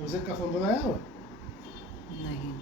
वैसे का फोन बनाया हो? नहीं।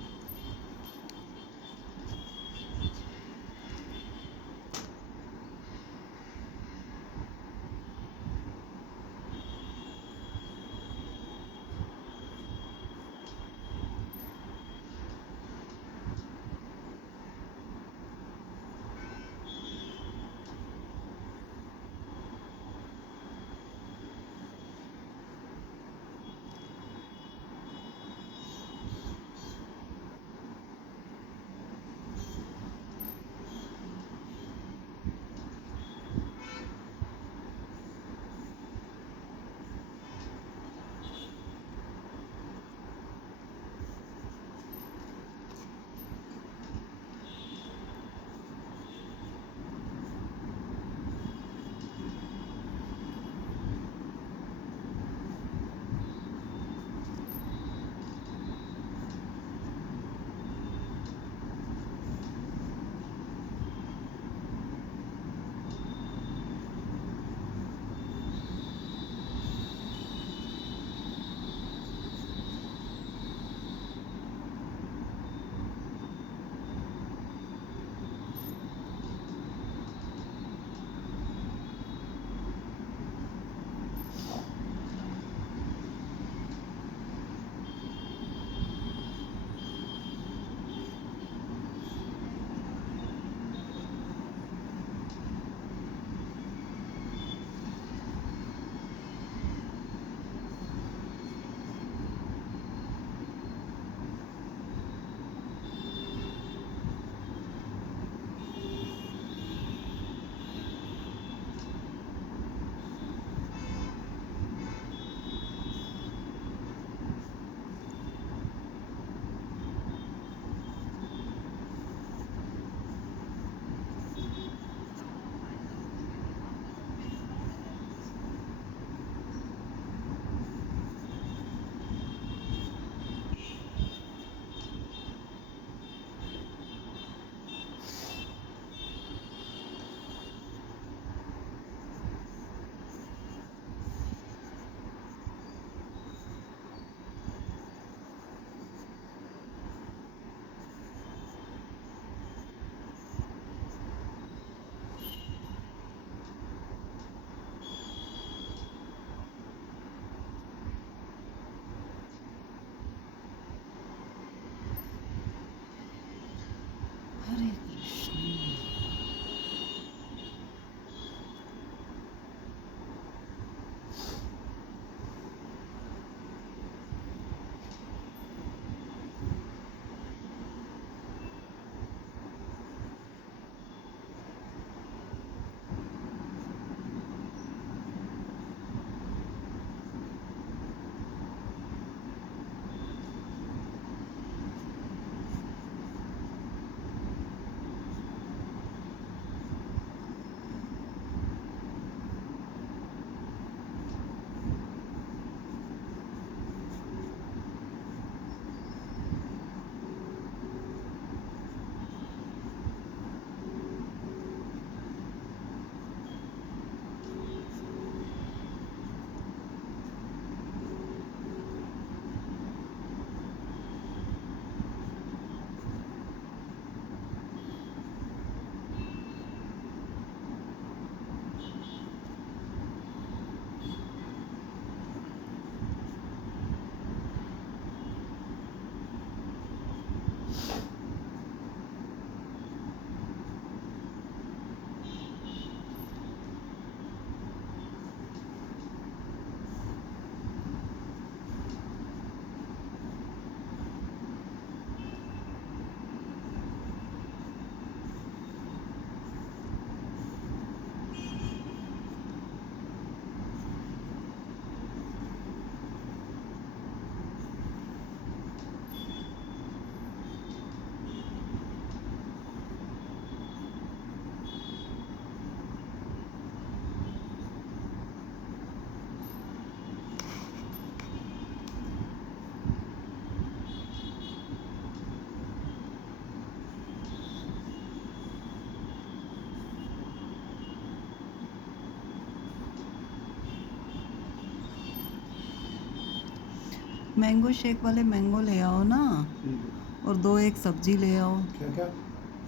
मैंगो शेक वाले मैंगो ले आओ ना, ठीक है। और 2 एक सब्जी ले आओ, क्या क्या?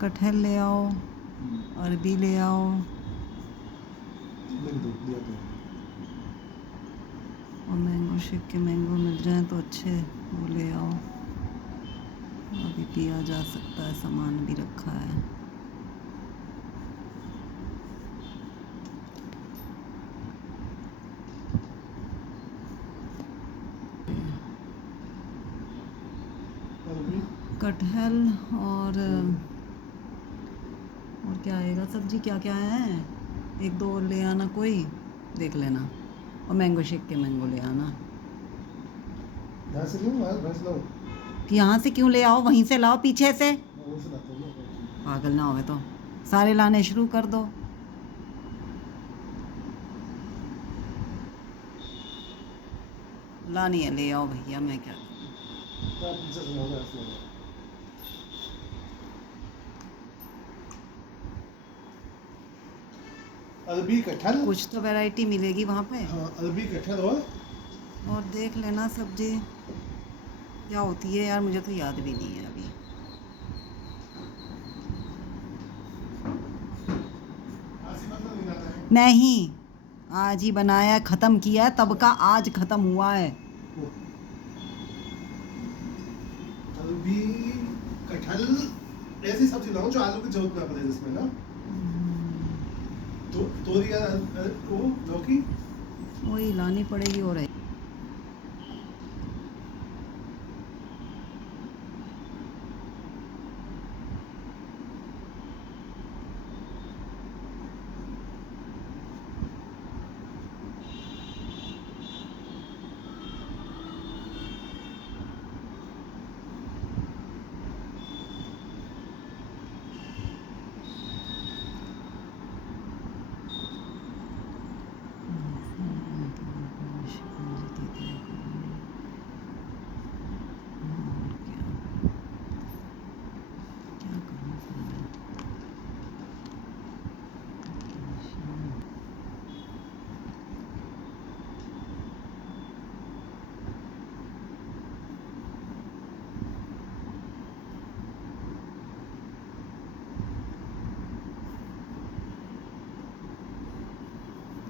कटहल ले आओ, अरबी ले आओ, लिख दो, दिया तो। और मैंगो शेक के मैंगो मिल जाएं तो अच्छे, वो ले आओ। अभी पिया जा सकता है, सामान भी रखा है। अरबी। कटहल और क्या आएगा, सब्जी क्या क्या है, 1 2 और ले आना, कोई देख लेना। और मैंगो शेक के मैंगो ले आना। यहाँ से लूँ, भैंस लाऊँ? कि यहाँ से क्यों ले आओ, वहीं से लाओ, पीछे से। मैं वहीं से लाता हूँ ना। पागल ना होवे तो सारे लाने शुरू कर दो। लानी है, ले आओ भैया, मैं क्या करूं। तो आप पीछे से लाओगे, ऐसे लाओगे। अरबी, कटहल। कुछ तो वैरायटी मिलेगी वहाँ पे। हाँ, अरबी, कटहल और देख लेना सब्जी क्या होती है यार, मुझे तो याद भी नहीं है अभी। नहीं, आज ही बनाया, ख़त्म किया, तब का आज ख़त्म हुआ है। अरबी, कटहल, ऐसी सब्जी लाओ जो आलू की जरूरत ना पड़े जिसमें ना। तो तोरिया, वो लौकी। वही लानी पड़ेगी। और है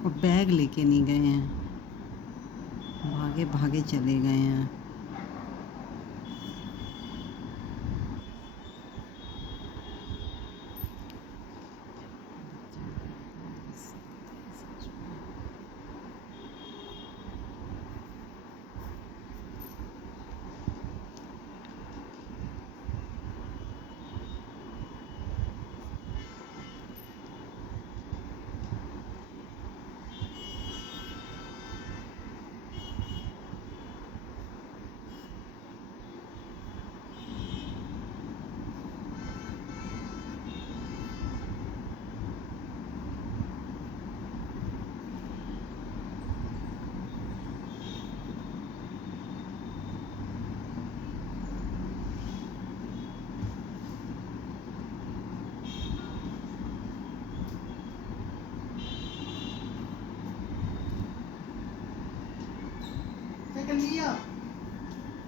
और बैग लेके नहीं गए हैं, भागे भागे चले गए हैं।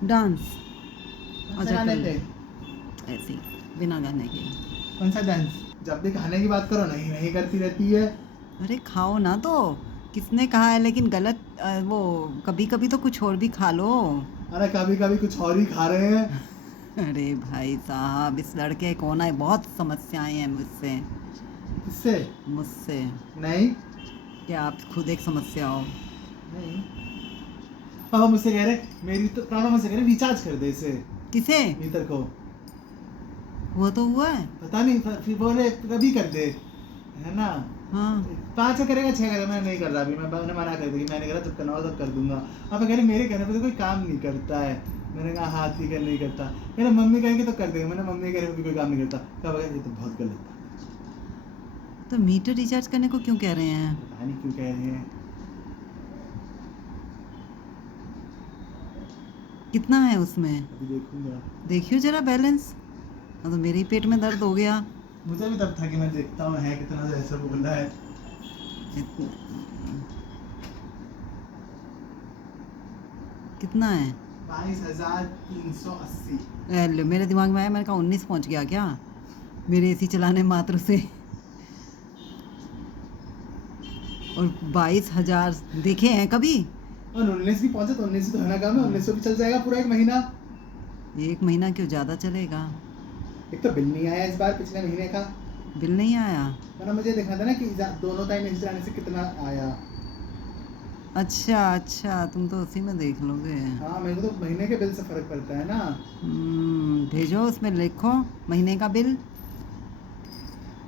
डांस कौन सा गाने पे? ऐसे ही बिना गाने के। कौन सा डांस? जब भी खाने की बात करो नहीं नहीं करती रहती है। अरे खाओ ना, तो किसने कहा है, लेकिन गलत वो कभी कभी तो कुछ और भी खा लो। अरे कभी कभी कुछ और ही खा रहे हैं। अरे भाई साहब, इस लड़के को ना बहुत समस्याएं हैं मुझसे। किससे? मुझसे। नहीं क्या आप खुद एक समस्या हो? नहीं। पापा मुझसे कह रहे पापा मुझसे कह रहे रिचार्ज कर दे इसे। किसे? मीतर को। वो तो हुआ है। पता नहीं, फिर बोले कभी कर दे, है ना। हाँ 5 का करेगा 6 करेगा, मैं नहीं कर रहा अभी, मैंने मना कर दी, मैंने कहा जब करना हो तब कर दूंगा। अब कह रहे मेरे कहने पे तो कोई काम नहीं करता है। मैंने कहा हाथ ही कर नहीं करता। कहना मम्मी कहेगी तो कर देगा। मैंने मम्मी कहने पे भी कोई काम नहीं करता। कहा ये तो बहुत गलत है। तो मीटर रिचार्ज करने को क्यों कह रहे हैं? पता नहीं क्यों कह रहे हैं। कितना है उसमें? अभी देखूंगा। देखियो जरा बैलेंस। हाँ तो मेरे ही पेट में दर्द हो गया। मुझे भी तब था कि मैं देखता हूँ है कितना, ऐसा बोल रहा है। कितना है? 22,380। ले, मेरे दिमाग में आया, मैंने कहा 19 पहुंच गया क्या मेरे एसी चलाने मात्र से। और 22,000 देखे हैं कभी? और 19 भी पहुंचे तो 19 तो है ना काम है, 19 भी चल जाएगा पूरा 1 महीना। 1 महीना क्यों, ज़्यादा चलेगा। एक तो बिल नहीं आया इस बार पिछले महीने का। बिल नहीं आया? वरना मुझे देखना था ना कि दोनों टाइम एसी चलाने से कितना आया। अच्छा अच्छा, तुम तो उसी में देख लोगे। हाँ मेरे को तो महीने के बिल से फर्क पड़ता है ना। भेजो, उसमें लिखो महीने का बिल।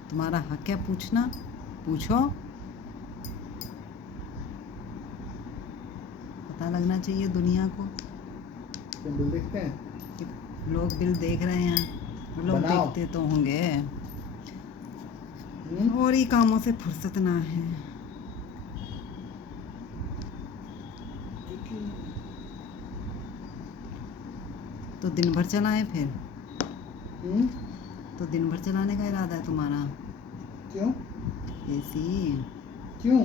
तुम्हारा हक है पूछना, पूछो। पता लगना चाहिए दुनिया को। तो बिल देखते हैं, कि लोग बिल देख रहे हैं, लोग बनाओ। देखते तो होंगे। और ही कामों से फुर्सत ना है। तो दिन भर चलाएं फिर? तो दिन भर चलाने का इरादा है तुम्हारा? क्यों? एसी क्यों?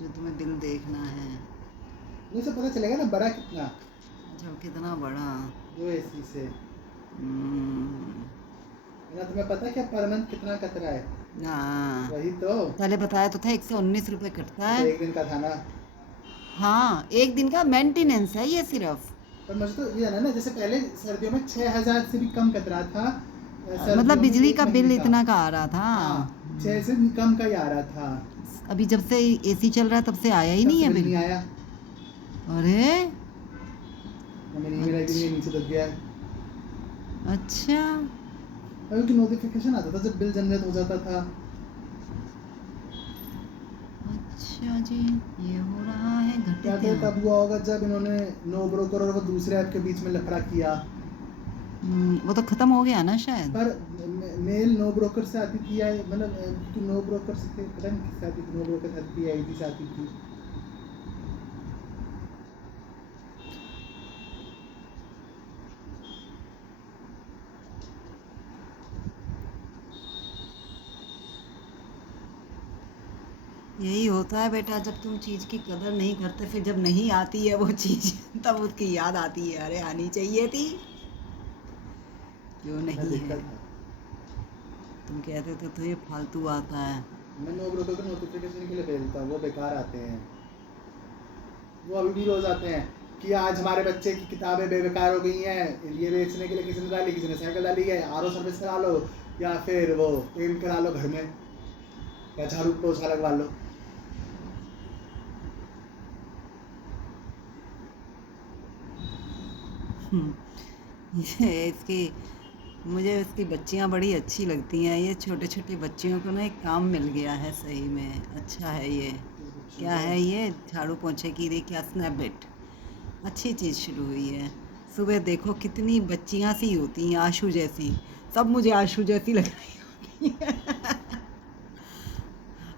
जो तुम्हें बिल देखना है। मुझे पता चलेगा ना बड़ा कितना, अच्छा, कितना बड़ा? जो एसी से। हम्म, ना तुम्हें पता है क्या पर मंथ कितना कतरा है? हाँ, वही तो। पहले बताया तो था 119 रुपये कटता है। एक दिन का था ना। हाँ, 1 दिन का मेंटेनेंस है ये सिर्फ। पर मुझे तो ये है ना, जैसे पहले सर्दियों में 6,000 से भी कम कतरा था। मतलब बिजली का बिल इतना का आ रहा था। 6 से भी कम का ही आ रहा था। अभी जब से एसी चल रहा है तब से आया ही नहीं है बिल बिल। नहीं आया। अरे मेरी ईमेल आईडी में नीचे दब गया है। अच्छा, अभी की नोटिफिकेशन आता था जब बिल जनरेट हो जाता था। अच्छा जी, ये हो रहा है क्या तो घटित। तब हुआ होगा जब इन्होंने नो ब्रोकर और वो दूसरे ऐप के बीच में लफड़ा किया। वो तो खत्म हो गया ना शायद। पर मेल नो ब्रोकर से आती थी या मतलब कि नो ब्रोकर से पता नहीं किससे आती थी, नो ब्रोकर से आती थी, आईडी से आती थी। यही होता है बेटा, जब तुम चीज़ की कदर नहीं करते, फिर जब नहीं आती है वो चीज़ तब उसकी याद आती है, अरे आनी चाहिए थी, क्यों नहीं है। तुम कहते थे तो ये फालतू आता है। मैं नो ब्रोकर को नोटिफिकेशन के लिए भेजता हूँ, वो बेकार आते हैं। वो अभी भी रोज आते हैं कि आज हमारे बच्चे की किताबें बेकार हो गई हैं, ये बेचने के लिए किसी ने डाली, किसी ने साइकिल डाली है, आरओ सर्विस करा लो या फिर वो पेंट करा लो घर में, या झाड़ू पोछा लगवा लो। ये इसकी, मुझे इसकी बच्चियाँ बड़ी अच्छी लगती हैं। ये छोटे छोटे बच्चियों को ना एक काम मिल गया है सही में, अच्छा है ये। क्या है ये? झाड़ू पोंछे की रे क्या स्नैपबिट, अच्छी चीज़ शुरू हुई है। सुबह देखो कितनी बच्चियाँ सी होती हैं, आशू जैसी, सब मुझे आशू जैसी लग रही होती हैं।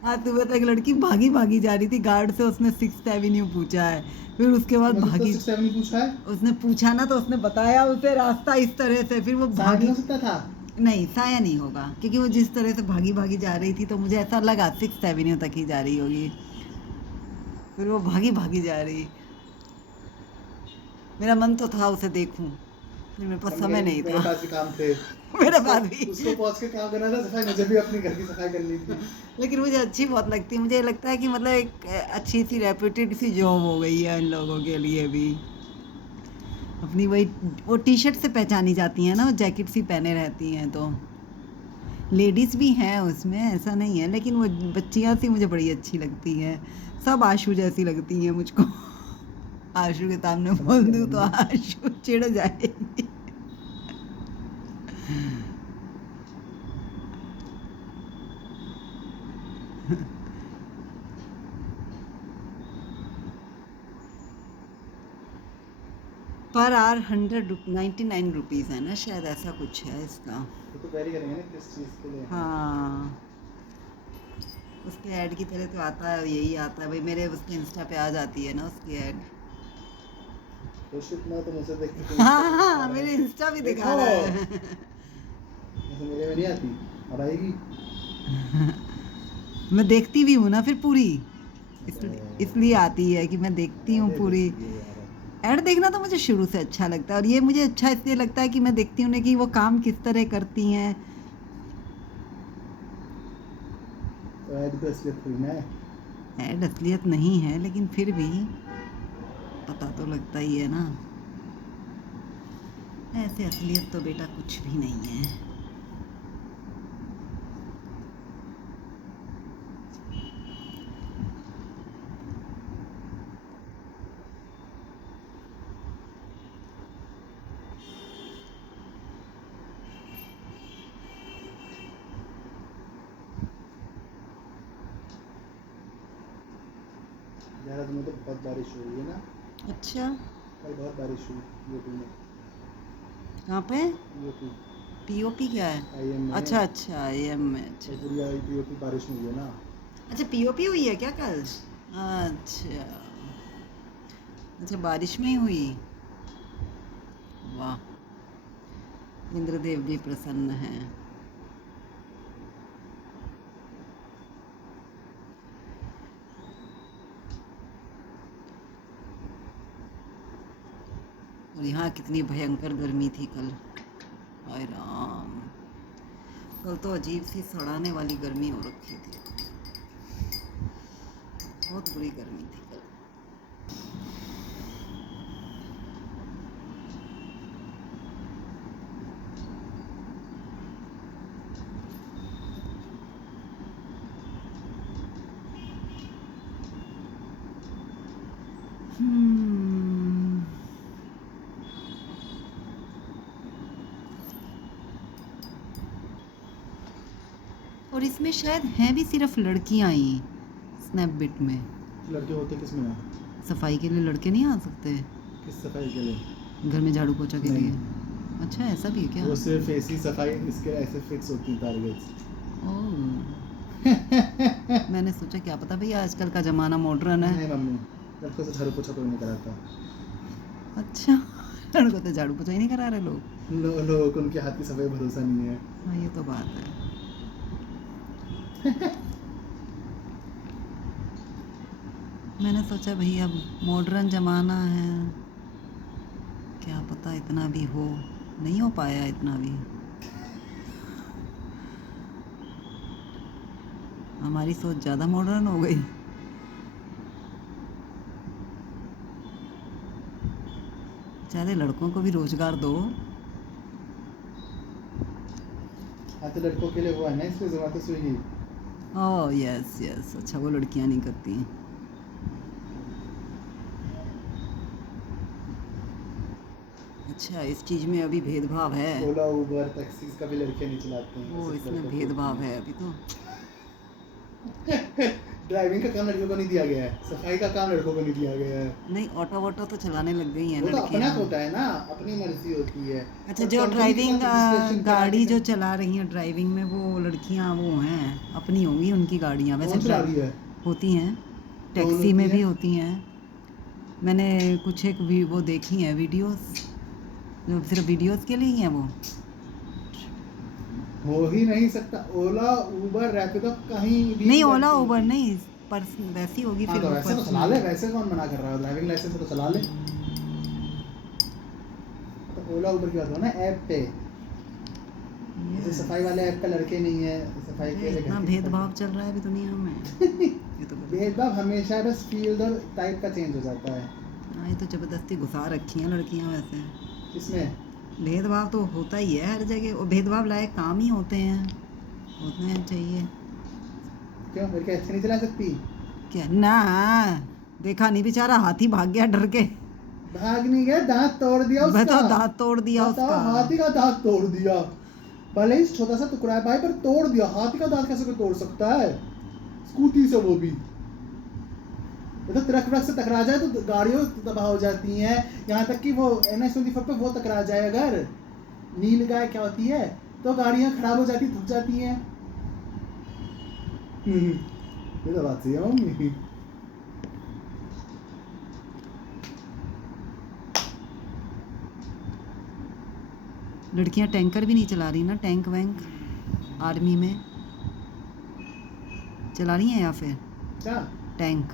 आज सुबह तक एक लड़की भागी भागी जा रही थी गार्ड से, उसने 6th एवेन्यू पूछा है, फिर उसके बाद भागी। तो 6th एवेन्यू पूछा है? उसने पूछा ना, तो उसने बताया उसे रास्ता इस तरह से, फिर वो भागी। हो सकता था? नहीं, साया नहीं होगा, क्योंकि वो जिस तरह से भागी भागी जा रही थी तो मुझे ऐसा लगा 6th एवेन्यू तक ही जा रही होगी। फिर वो भागी भागी जा रही, मेरा मन तो था उसे देखूं, फिर मेरे पास समय नहीं मेरे था। पास भी काम थे। मेरे पास भी। उसको पहुंच के काम करना था, सफाई मुझे भी अपनी घर की सफाई करनी थी। लेकिन मुझे अच्छी बहुत लगती है, मुझे लगता है कि मतलब एक अच्छी सी रेप्यूटेड सी जॉब हो गई है इन लोगों के लिए भी। अपनी वही वो टी शर्ट से पहचानी जाती हैं ना, वो जैकेट सी पहने रहती हैं, तो लेडीज़ भी हैं उसमें, ऐसा नहीं है, लेकिन वो बच्चियाँ सी मुझे बड़ी अच्छी लगती हैं। सब आशू जैसी लगती हैं मुझको। आशू के सामने बोल दूँ तो आशू चिढ़ जाएगी। पर आर 199 रुपीज़ है ना शायद, ऐसा कुछ है इसका। तो वेरी करेंगे ना किस चीज़ के लिए। हाँ, उसके ऐड की तरह तो आता है, यही आता है भाई, मेरे उसके इंस्टा पे आ जाती है ना उसकी ऐड। ना तो मुझे देख के हाँ, मेरे इंस्टा भी दिखा रहा है। मेरे में नहीं आती, अब आएगी। मैं देखती भी हूँ ना फिर पूरी, इसलिए आती है कि मैं देखती हूँ पूरी। ऐड देखना तो मुझे शुरू से अच्छा लगता है, और ये मुझे अच्छा इसलिए लगता है कि मैं देखती हूँ कि वो काम किस तरह करती हैं। तो ऐड तो असलियत थोड़ी ना है। ऐड असलियत नहीं है, लेकिन फिर भी पता तो लगता ही है ना। ऐसे असलियत तो बेटा कुछ भी नहीं है। देहरादून में तो बहुत बारिश हो रही है ना। अच्छा, कल बहुत बारिश हुई यूपी में। कहाँ पे? यूपी पीओपी क्या है? IM में। अच्छा अच्छा, एम में। अच्छा तो पूरी यूपी बारिश में हुई है ना। अच्छा, पीओपी हुई है क्या कल? अच्छा अच्छा, बारिश में ही हुई। वाह, इंद्रदेव भी प्रसन्न हैं। और यहाँ कितनी भयंकर गर्मी थी कल। हाय राम, कल तो अजीब सी सड़ाने वाली गर्मी हो रखी थी। बहुत बुरी गर्मी थी कल। और इसमें शायद हैं भी सिर्फ लड़कियां ही, स्नैपबिट में। लड़के होते किस में है? सफाई के लिए लड़के नहीं आ सकते? किस सफाई के लिए? घर में झाड़ू पोछा के नहीं। लिए? अच्छा, ऐसा भी है क्या? वो सिर्फ ऐसी सफाई इसके ऐसे फिक्स होती है टारगेट्स। ओह, मैंने सोचा क्या पता भैया आजकल का ज़माना मॉडर्न है। नहीं मम्मी, लड़कों से झाड़ू पोछा कोई नहीं कराता। अच्छा, लड़कों तो झाड़ू पोछा ही नहीं करा रहे लोग। लोगों को उनके हाथ की सफाई भरोसा नहीं है। हाँ, ये तो बात है। मैंने सोचा भैया मॉडर्न ज़माना है, क्या पता इतना भी हो, नहीं हो पाया इतना भी। हमारी सोच ज़्यादा मॉडर्न हो गई। चले लड़कों को भी रोजगार दो। हाँ तो लड़कों के लिए वो है ना इसमें Zomato Swiggy. Oh yes yes, अच्छा वो लड़कियां नहीं करती हैं। अच्छा, इस चीज़ में अभी भेदभाव है। ओला उबर टैक्सीज का भी लड़के नहीं चलाते हैं। वो सिर्फ इसमें लड़कों को। भेदभाव है अभी तो। ड्राइविंग का काम लड़कियों को नहीं दिया गया है, सफाई का काम लड़कों को नहीं दिया गया है। नहीं, ऑटो वोटो तो चलाने लग गई हैं वो तो अपना लड़कियां। होता है ना, अपनी मर्जी होती है। अच्छा, और जो कंपनी के ड्राइविंग साथ registration करा गाड़ी के- जो चला रही हैं ड्राइविंग में, वो लड़कियां वो हैं, अपनी होंगी उनकी गाड़ियां। वैसे कौन चला रही है? होती हैं, कौन टैक्सी होती में है? भी होती हैं। मैंने कुछ एक वो देखी हैं वीडियोस, जो सिर्फ वीडियोस के लिए ही हैं वो। हो ही नहीं सकता। ओला उबर रैपिडो कहीं भी नहीं, ओला लड़की- उबर नहीं, वैसी होगी हाँ फिर तो वो वैसे तो चला ले, वैसे कौन मना कर रहा है? ड्राइविंग लाइसेंस तो चला ले। तो ओला उबर की बात हो ना ऐप पे, जैसे सफाई वाले ऐप का लड़के नहीं है, सफाई के लिए इतना घर की भेदभाव चल रहा है अभी दुनिया में। ये तो सफाई। भेदभाव हमेशा बस फील्ड और टाइप का चेंज हो जाता है। हाँ, ये तो जबरदस्ती घुसा रखी हैं लड़कियां वैसे। इसमें भेदभाव तो होता ही है हर जगह, और भेदभाव लायक काम ही होते हैं, होने चाहिए। क्यों लड़के अच्छे नहीं चला सकती? क्या ना, देखा नहीं बेचारा, हाथी भाग गया डर के। भाग नहीं गया, दांत तोड़ दिया उसका। बताओ, दांत तोड़ दिया बताओ, उसका। हाथी का दांत तोड़ दिया। भले ही छोटा सा टुकड़ा है भाई, पर तोड़ दिया। हाथी का दांत कैसे कोई तोड़ सकता है? स्कूटी से, वो भी। तो ट्रक व्रक से टकरा जाए तो गाड़ियों तबाह हो जाती हैं। यहाँ तक कि वो NH-24 पे वो टकरा जाए अगर, नील गाय क्या होती है, तो गाड़ियाँ खराब हो जाती, थक जाती हैं। ये तो बात सही है मम्मी। लड़कियां टैंकर भी नहीं चला रही ना, टैंक वैंक आर्मी में चला रही हैं, या फिर क्या टैंक।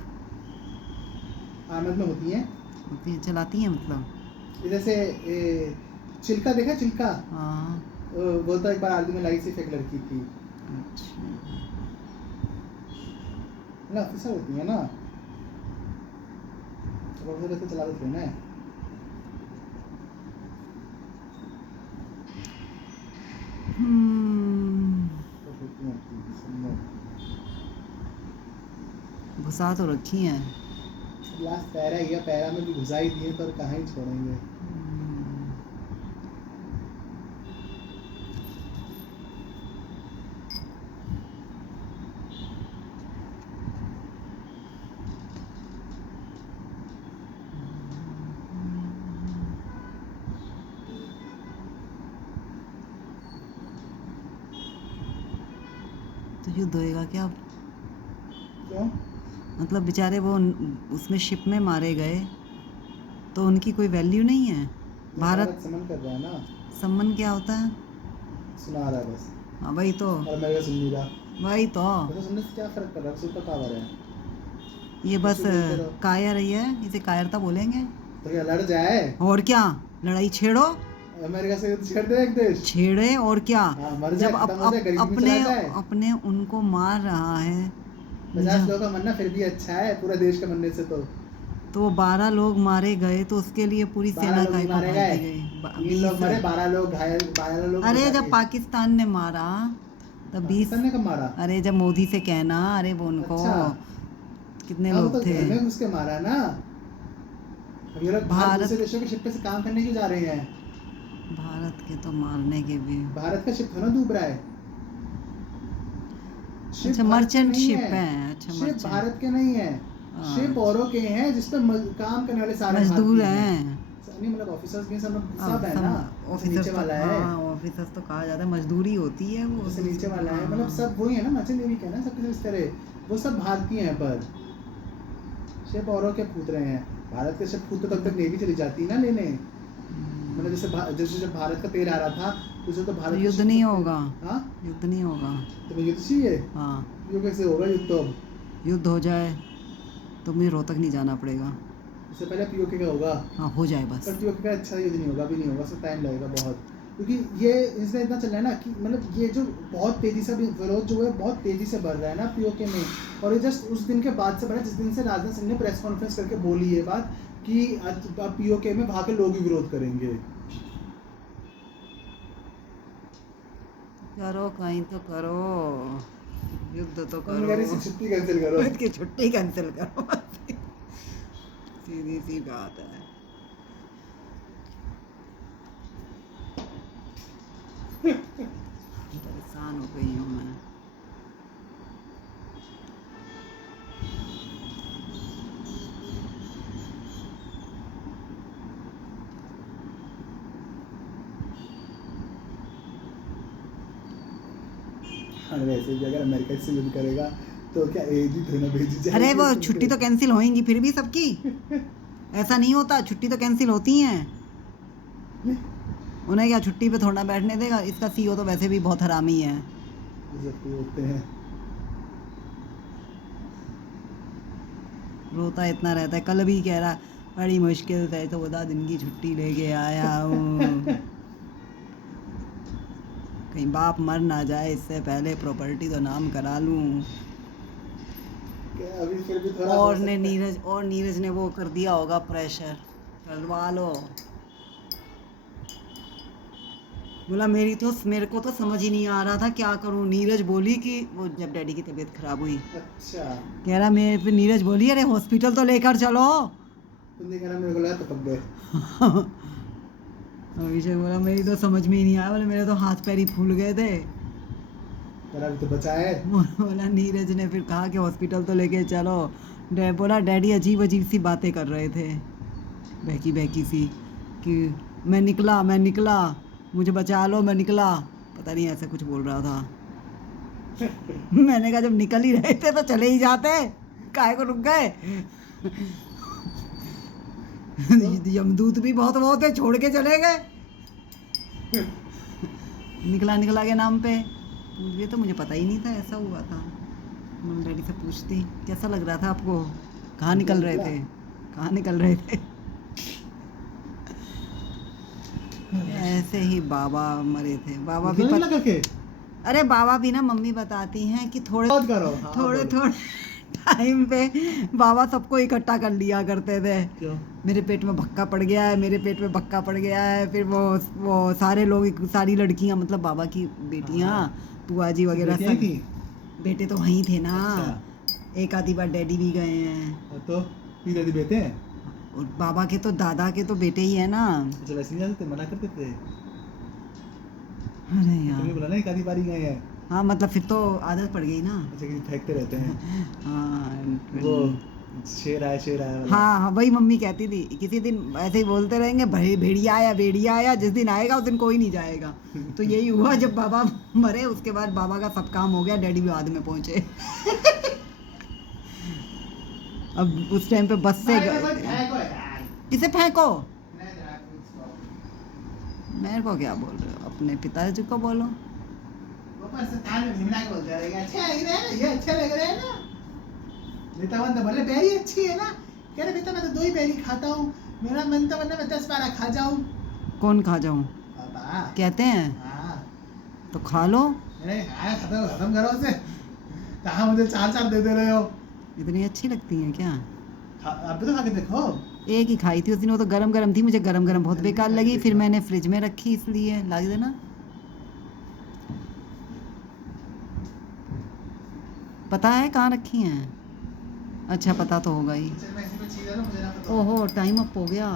आर्मर में होती हैं? होती है, चलाती हैं मतलब। ये जैसे चिल्का देखा, चिल्का हाँ वो तो एक बार आर्मी में लाई थी एक लड़की थी, अच्छा। ना ऑफिसर होती है ना, ऑफिसर ऐसे चला देते हैं ना। तो होती हैं घुसा तो रखी हैं। लास्ट पैरा ही है, पैरा में भी घुसा ही दिए पर कहाँ ही छोड़ेंगे। तो युद्ध होएगा क्या? क्यों? मतलब बेचारे वो उसमें शिप में मारे गए तो उनकी कोई वैल्यू नहीं है। भारत समन कर रहा है ना, सम्मान क्या होता है? सुना रहा है बस। हाँ वही तो, और मेरे को सुन नहीं रहा। वही तो। तो सुनने से क्या फर्क पड़ रहा है, सुपर पावर है। ये बस कुछ भी बोलते रहो। कायर ही है, इसे कायरता बोलेंगे। तो क्या लड़ जाए? और क्या, लड़ाई छेड़ो, अमेरिका से छेड़ दे एक देश। छेड़े और क्या। हाँ, मर जाए, जब खत्म हो जाए, गरीबी में अपने चला जाए। अपने उनको मार रहा है 50 लोगों का मरना फिर भी अच्छा है पूरा देश के मरने से। तो 12 लोग मारे गए तो उसके लिए पूरी 12 सेना लोग का मारे भारती गए, गई। 3 लोग मरे, 12 लोग घायल, 12 लोग। अरे जब पाकिस्तान ने मारा तब 20। पाकिस्तान ने कब मारा? अरे जब मोदी से कहना, अरे वो उनको अच्छा। कितने हाँ, वो लोग तो थे। घर में घुस के मारा ना। अब ये लोग भारत- दूसरे देशों के शिप पे से काम करने क्यों जा रहे हैं? भारत के तो मारने के भी। भारत का शिप थोड़ा डूब रहा है। शिप अच्छा भारत के मर्चेंट नहीं शिप है। है। अच्छा शिप मर्चेंट भारत के नहीं है, हाँ। शिप औरों के हैं जिसपे काम करने वाले सारे मजदूर भारतीय हैं। नहीं, मतलब ऑफिसर्स भी सब हाँ, सब है ना। ऑफिसर्स नीचे तो, वाला है, हाँ ऑफिसर्स तो कहा जाता है, मजदूरी होती है वो। जैसे नीचे वाला है, हाँ। मतलब सब वही है ना, मर्चेंट नेवी के ना सब इस तरह, वो सब भारतीय हैं। पर शिप औरों के फूट रहे हैं, भारत के शिप फूटते तब तक नेवी चली जाती ना लेने। मतलब जैसे जब भारत का तेल आ रहा था उसे तो भारत तो के युद्ध शिप नहीं तो- होगा। हाँ, युद्ध नहीं होगा। तो युद्ध चाहिए। हाँ युद्ध कैसे होगा? युद्ध तो अब युद्ध हो जाए तो मुझे रोहतक नहीं जाना पड़ेगा। इससे पहले पीओके का होगा। हाँ हो जाए बस। पर पीओके का अच्छा युद्ध नहीं होगा, अभी नहीं होगा, उसमें टाइम लगेगा बहुत, क्योंकि ये इसमें इतना चल रहा है ना कि मतलब ये जो बहुत तेजी से विरोध जो है बहुत तेजी से बढ़ रहा है ना पीओके में। और ये जस्ट उस दिन के बाद से बढ़ा जिस दिन से राजनाथ सिंह ने प्रेस कॉन्फ्रेंस करके बोली ये बात कि अब पीओके में वहाँ के लोग ही विरोध करेंगे। करो कहीं तो करो, युद्ध तो करो। छुट्टी कैंसिल करो। इसकी छुट्टी कैंसिल करो। सीधी सी बात है। परेशान हो गई हूँ मैं। वैसे भी अगर अमेरिका से युद्ध करेगा तो क्या एज ही थोड़ा भेजी जाएगी। अरे वो छुट्टी तो कैंसिल होएंगी फिर भी सबकी। ऐसा नहीं होता, छुट्टी तो कैंसिल होती हैं। उन्हें क्या छुट्टी पे थोड़ा बैठने देगा। इसका सीईओ तो वैसे भी बहुत हरामी है। होते हैं। रोता इतना रहता है, कल भी कह रहा बड़ी मुश्किल से 14 दिन की छुट्टी लेके आया हूँ। कहीं बाप मर ना जाए इससे पहले प्रॉपर्टी तो नाम करा लूँ। अभी फिर भी थोड़ा और ने नीरज ने वो कर दिया होगा प्रेशर, करवा लो। बोला मेरे को तो समझ ही नहीं आ रहा था क्या करूं। नीरज बोली कि वो जब डैडी की तबीयत खराब हुई, अच्छा कह रहा मेरे पे नीरज बोली अरे हॉस्पिटल तो लेकर चलो। तुमने कहा मेरे को लगा तो पक गए। अभिषेक बोला मेरी तो समझ में ही नहीं आया, बोले मेरे तो हाथ पैर ही फूल गए थे। अभी तो बचा है। बोला नीरज ने फिर कहा कि हॉस्पिटल तो लेके चलो। बोला डैडी अजीब अजीब सी बातें कर रहे थे, बहकी सी, कि मैं निकला मुझे बचा लो, मैं निकला, पता नहीं ऐसा कुछ बोल रहा था। मैंने कहा जब निकल ही रहे थे तो चले ही जाते, काहे को रुक गए। यमदूत भी बहुत है, छोड़ के चले गए। निकला के नाम पे। ये तो मुझे पता ही नहीं था ऐसा हुआ था। मम्मी डैडी से पूछती कैसा लग रहा था आपको, कहाँ निकल रहे थे। ऐसे ही बाबा मरे थे। बाबा भी नहीं लगा के अरे बाबा भी ना, मम्मी बताती हैं कि थोड़े बात करो। हाँ, थोड़े बोलो। थोड़े टाइम पे बाबा सबको इकट्ठा कर लिया करते थे। क्यों? मेरे पेट में भक्का पड़ गया है, मेरे पेट में भक्का पड़ गया है, फिर वो सारे लोग, सारी लड़कियां, मतलब बाबा की बेटियां, हाँ। बुआ जी वगैरह बेटियां सब। थी? बेटे तो वहीं थे ना। अच्छा। एक आधी बार डैडी भी गए हैं। तो फिर यदि बेटे हैं? और बाबा के तो दादा के तो बेटे ही है ना। अच्छा वैसे नहीं जाते थे, मना करते थे? अरे तुम्हें यार, बोला ना एक आधी बारी गए हैं। हाँ मतलब फिर तो आदत पड़ गई ना। अच्छा कि फेंकते रहते हैं। हाँ वो शेर आया वाला। हाँ हाँ, वही मम्मी कहती थी, किसी दिन ऐसे ही बोलते रहेंगे, भेड़िया आया, जिस दिन आएगा उस दिन कोई नहीं जाएगा। तो यही हुआ, जब बाबा मरे उसके बाद बाबा का सब काम हो गया, डैडी भी बाद में पहुंचे। अब उस टाइम पे बस से किसे फेंको, मेरे को क्या बोल रहे हो, अपने पिताजी को बोलो। ऊपर से कान में भिमला के बोलते रहेगा, अच्छा लग रहा है ना, ये अच्छा लग रहा है ना। बेटा बंदा बोले बेरी अच्छी है ना। कह रहे बेटा मैं तो 2 ही बेरी खाता हूँ, मेरा मन तो वरना मैं 10-12 खा जाऊँ। कौन खा जाऊं पापा। कहते हैं, हाँ। तो खा लो। मैंने खाया, खत्म करो उसे। कहाँ मुझे 4-4 दे रहे हो। इतनी अच्छी लगती हैं क्या? आप भी तो खा के देखो। एक ही खाई थी उस दिन, वो तो गरम गरम थी, मुझे गरम गरम बहुत बेकार लगी, फिर मैंने फ्रिज में रखी, इसलिए ला देना। पता है कहाँ रखी हैं? अच्छा पता तो होगा ही। किचन में ऐसी कोई चीज़ है ना मुझे ना पता। ओहो, टाइम अप हो गया।